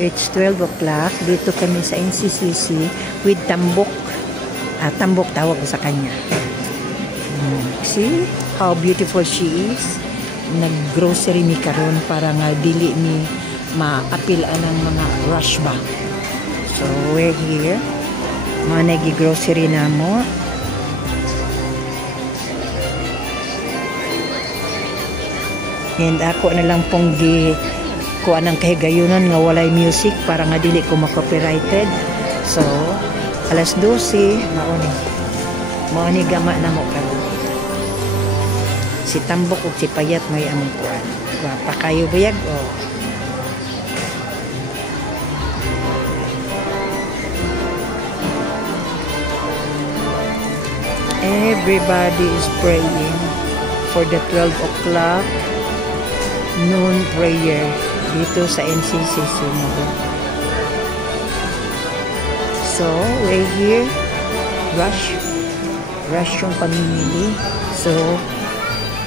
It's 12 o'clock. Dito kami sa NCCC with Tambok. Tambok tawag ko sa kanya. See how beautiful she is. Nag-grocery ni karon para nga dili ni ma-apilaan ng mga rush ba. So we're here. Mga nagi-grocery na mo. And ako na lang pong kuha ng kahigayunan nga walay music para nga dili ko ma-copyrighted. So, alas 12, mauni gama na mo karon. Si Tambok ug si Payat may among kuan. Wapa kayo bayag o. Everybody is praying for the 12 o'clock noon prayer dito sa NCCC mo. So, we're here. Rush yung pamimili. So,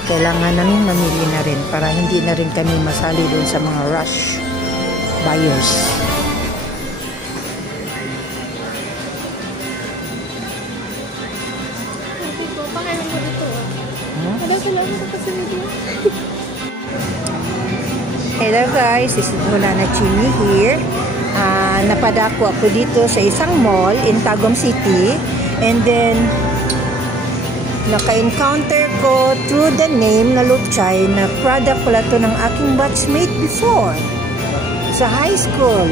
kailangan namin mamili na rin para hindi na rin kami masali doon sa mga rush buyers. Hello guys, this is Hulana Chini here. Napadako ako dito sa isang mall in Tagum City, and then naka-encounter ko through the name na Lupchay na product pala to ng aking batchmate before sa high school.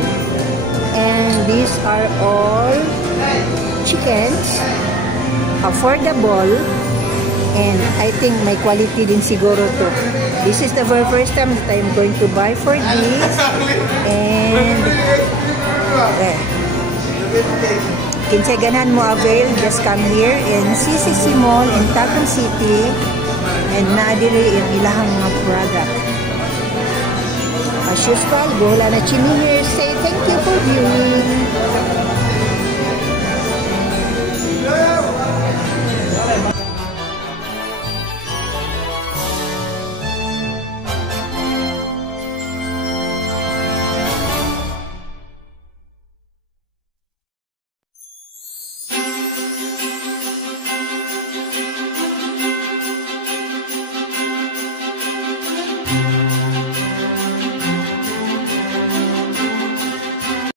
And these are all chickens, affordable, and I think may quality din siguro to. This is the very first time that I'm going to buy for this. And kinsay ganahan mo avail, just come here in CCC Mall in Tagum City and nadiri yung ilahang mga product. As usual, Hulana Chini here. Say thank you for viewing.